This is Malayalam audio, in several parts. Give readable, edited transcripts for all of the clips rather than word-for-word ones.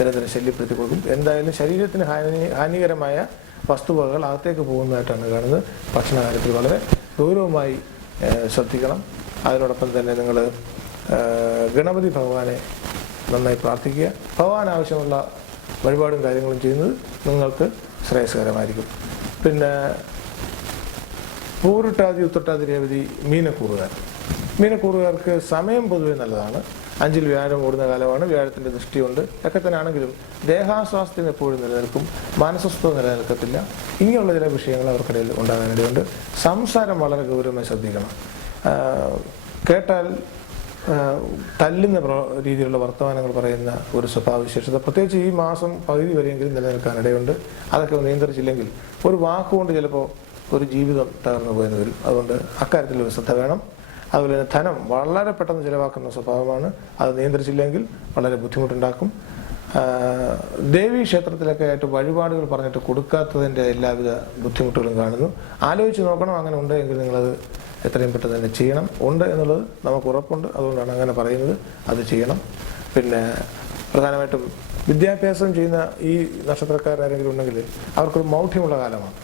നിരന്തരം ശല്യപ്പെടുത്തി കൊടുക്കും. എന്തായാലും ശരീരത്തിന് ഹാനികരമായ വസ്തുവകകൾ അകത്തേക്ക് പോകുന്നതായിട്ടാണ് കാണുന്നത്. ഭക്ഷണ കാര്യത്തിൽ വളരെ ഗൗരവമായി ശ്രദ്ധിക്കണം. അതിനോടൊപ്പം തന്നെ നിങ്ങൾ ഗണപതി ഭഗവാനെ നന്നായി പ്രാർത്ഥിക്കുക. ഭഗവാൻ ആവശ്യമുള്ള വഴിപാടും കാര്യങ്ങളും ചെയ്യുന്നത് നിങ്ങൾക്ക് ശ്രേയസ്കരമായിരിക്കും. പിന്നെ പൂരുട്ടാതി ഉത്രട്ടാതി രേവതി മീനക്കൂറുകാർക്ക് സമയം പൊതുവെ നല്ലതാണ്. 5-ൽ വ്യാഴം ഓടുന്ന കാലമാണ്. വ്യാഴത്തിൻ്റെ ദൃഷ്ടിയുണ്ട്. ഒക്കെ തന്നെ ആണെങ്കിലും ദേഹാസ്വാസ്ഥ്യം എപ്പോഴും നിലനിൽക്കും, മാനസസ്വസ്ഥത നിലനിൽക്കത്തില്ല. ഇങ്ങനെയുള്ള ചില വിഷയങ്ങൾ അവർക്കിടയിൽ ഉണ്ടാകാനിടയുണ്ട്. സംസാരം വളരെ ഗൗരവമായി ശ്രദ്ധിക്കണം. കേട്ടാൽ തല്ലുന്ന രീതിയിലുള്ള വർത്തമാനങ്ങൾ പറയുന്ന ഒരു സ്വഭാവവിശേഷത പ്രത്യേകിച്ച് ഈ മാസം പകുതി വരെയെങ്കിലും നിലനിൽക്കാനിടയുണ്ട്. അതൊക്കെ നിയന്ത്രിച്ചില്ലെങ്കിൽ ഒരു വാക്കുകൊണ്ട് ചിലപ്പോൾ ഒരു ജീവിതം തകർന്നു പോയെന്ന് വരും. അതുകൊണ്ട് അക്കാര്യത്തിൽ ഒരു ശ്രദ്ധ വേണം. അതുപോലെ തന്നെ ധനം വളരെ പെട്ടെന്ന് ചിലവാക്കുന്ന സ്വഭാവമാണ്. അത് നിയന്ത്രിച്ചില്ലെങ്കിൽ വളരെ ബുദ്ധിമുട്ടുണ്ടാക്കും. ദേവീ ക്ഷേത്രത്തിലൊക്കെ ആയിട്ട് വഴിപാടുകൾ പറഞ്ഞിട്ട് കൊടുക്കാത്തതിൻ്റെ എല്ലാവിധ ബുദ്ധിമുട്ടുകളും കാണുന്നു. ആലോചിച്ച് നോക്കണം. അങ്ങനെ ഉണ്ടെങ്കിൽ നിങ്ങളത് എത്രയും പെട്ടെന്ന് തന്നെ ചെയ്യണം. ഉണ്ട് എന്നുള്ളത് നമുക്ക് ഉറപ്പുണ്ട്. അതുകൊണ്ടാണ് അങ്ങനെ പറയുന്നത്. അത് ചെയ്യണം. പിന്നെ പ്രധാനമായിട്ടും വിദ്യാഭ്യാസം ചെയ്യുന്ന ഈ നക്ഷത്രക്കാരാരെങ്കിലും ഉണ്ടെങ്കിൽ അവർക്കൊരു മൗഢ്യമുള്ള കാലമാണ്.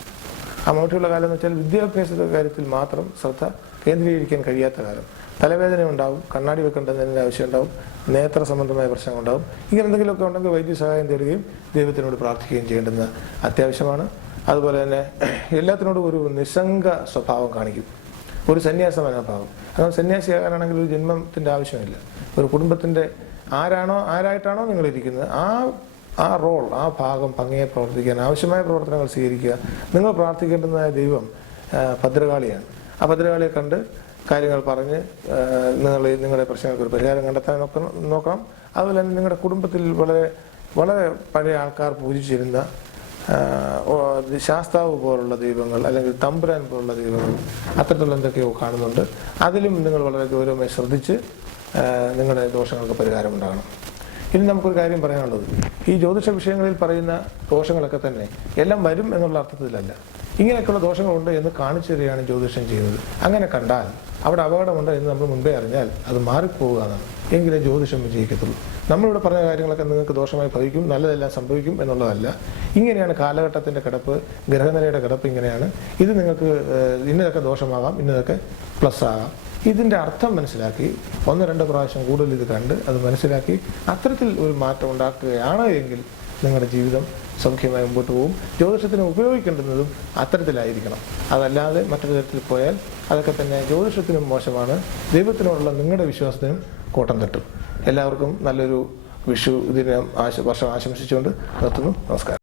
ആ മൗഢ്യമുള്ള കാലം എന്ന് വെച്ചാൽ വിദ്യാഭ്യാസ കാര്യത്തിൽ മാത്രം ശ്രദ്ധ കേന്ദ്രീകരിക്കാൻ കഴിയാത്ത കാലം. തലവേദന ഉണ്ടാവും, കണ്ണാടി വെക്കേണ്ടതിൻ്റെ ആവശ്യം ഉണ്ടാവും, നേത്ര സംബന്ധമായ പ്രശ്നം ഉണ്ടാവും. ഇങ്ങനെ എന്തെങ്കിലുമൊക്കെ ഉണ്ടെങ്കിൽ വൈദ്യസഹായം തേടുകയും ദൈവത്തിനോട് പ്രാർത്ഥിക്കുകയും ചെയ്യേണ്ടുന്ന അത്യാവശ്യമാണ്. അതുപോലെ തന്നെ എല്ലാത്തിനോടും ഒരു നിസ്സംഗ സ്വഭാവം കാണിക്കും, ഒരു സന്യാസ മനോഭാവം. കാരണം സന്യാസിയാകാനാണെങ്കിൽ ഒരു ജന്മത്തിൻ്റെ ആവശ്യമില്ല. ഒരു കുടുംബത്തിൻ്റെ ആരായിട്ടാണോ നിങ്ങളിരിക്കുന്നത് ആ റോൾ, ആ ഭാഗം ഭംഗിയെ പ്രവർത്തിക്കാൻ ആവശ്യമായ പ്രവർത്തനങ്ങൾ സ്വീകരിക്കുക. നിങ്ങൾ പ്രാർത്ഥിക്കേണ്ടുന്ന ദൈവം ഭദ്രകാളിയാണ്. ആ ഭദ്രകാളിയെ കണ്ട് കാര്യങ്ങൾ പറഞ്ഞ് നിങ്ങളുടെ പ്രശ്നങ്ങൾക്ക് ഒരു പരിഹാരം കണ്ടെത്താൻ നോക്കണം. അതുപോലെ തന്നെ നിങ്ങളുടെ കുടുംബത്തിൽ വളരെ വളരെ പഴയ ആൾക്കാർ പൂജിച്ചിരുന്ന ശാസ്താവ് പോലുള്ള ദൈവങ്ങൾ അല്ലെങ്കിൽ തമ്പുരാൻ പോലുള്ള ദൈവങ്ങൾ അത്തരത്തിലുള്ള എന്തൊക്കെയോ കാണുന്നുണ്ട്. അതിലും നിങ്ങൾ വളരെ ഗൗരവമായി ശ്രദ്ധിച്ച് നിങ്ങളുടെ ദോഷങ്ങൾക്ക് പരിഹാരം ഉണ്ടാകണം. ഇനി നമുക്കൊരു കാര്യം പറയാനുള്ളത്, ഈ ജ്യോതിഷ വിഷയങ്ങളിൽ പറയുന്ന ദോഷങ്ങളൊക്കെ തന്നെ എല്ലാം വരും എന്നുള്ള അർത്ഥത്തിലല്ല. ഇങ്ങനെയൊക്കെയുള്ള ദോഷങ്ങളുണ്ട് എന്ന് കാണിച്ചു തരികയാണ് ജ്യോതിഷം ചെയ്യുന്നത്. അങ്ങനെ കണ്ടാൽ അവിടെ അപകടമുണ്ട് എന്ന് നമ്മൾ മുൻപേ അറിഞ്ഞാൽ അത് മാറിപ്പോവുക എന്നാണ്. എങ്കിലേ ജ്യോതിഷം വിജയിക്കത്തുള്ളൂ. നമ്മളിവിടെ പറഞ്ഞ കാര്യങ്ങളൊക്കെ നിങ്ങൾക്ക് ദോഷമായി ഭവിക്കും, നല്ലതെല്ലാം സംഭവിക്കും എന്നുള്ളതല്ല. ഇങ്ങനെയാണ് കാലഘട്ടത്തിൻ്റെ കിടപ്പ്, ഗ്രഹനിലയുടെ കിടപ്പ് ഇങ്ങനെയാണ്. ഇത് നിങ്ങൾക്ക് ഇന്നതൊക്കെ ദോഷമാകാം, ഇന്നതൊക്കെ പ്ലസ് ആകാം. ഇതിൻ്റെ അർത്ഥം മനസ്സിലാക്കി 1-2 പ്രാവശ്യം കൂടുതൽ ഇത് കണ്ട് അത് മനസ്സിലാക്കി അത്തരത്തിൽ ഒരു മാറ്റം ഉണ്ടാക്കുകയാണ് എങ്കിൽ നിങ്ങളുടെ ജീവിതം സൗഖ്യമായി മുമ്പോട്ട് പോകും. ജ്യോതിഷത്തിന് ഉപയോഗിക്കേണ്ടുന്നതും അത്തരത്തിലായിരിക്കണം. അതല്ലാതെ മറ്റൊരു തരത്തിൽ പോയാൽ അതൊക്കെ തന്നെ ജ്യോതിഷത്തിനും മോശമാണ്, ദൈവത്തിനോടുള്ള നിങ്ങളുടെ വിശ്വാസത്തിനും കോട്ടം തട്ടും. എല്ലാവർക്കും നല്ലൊരു വിഷു ദിനം വർഷം ആശംസിച്ചുകൊണ്ട് നിർത്തുന്നു. നമസ്കാരം.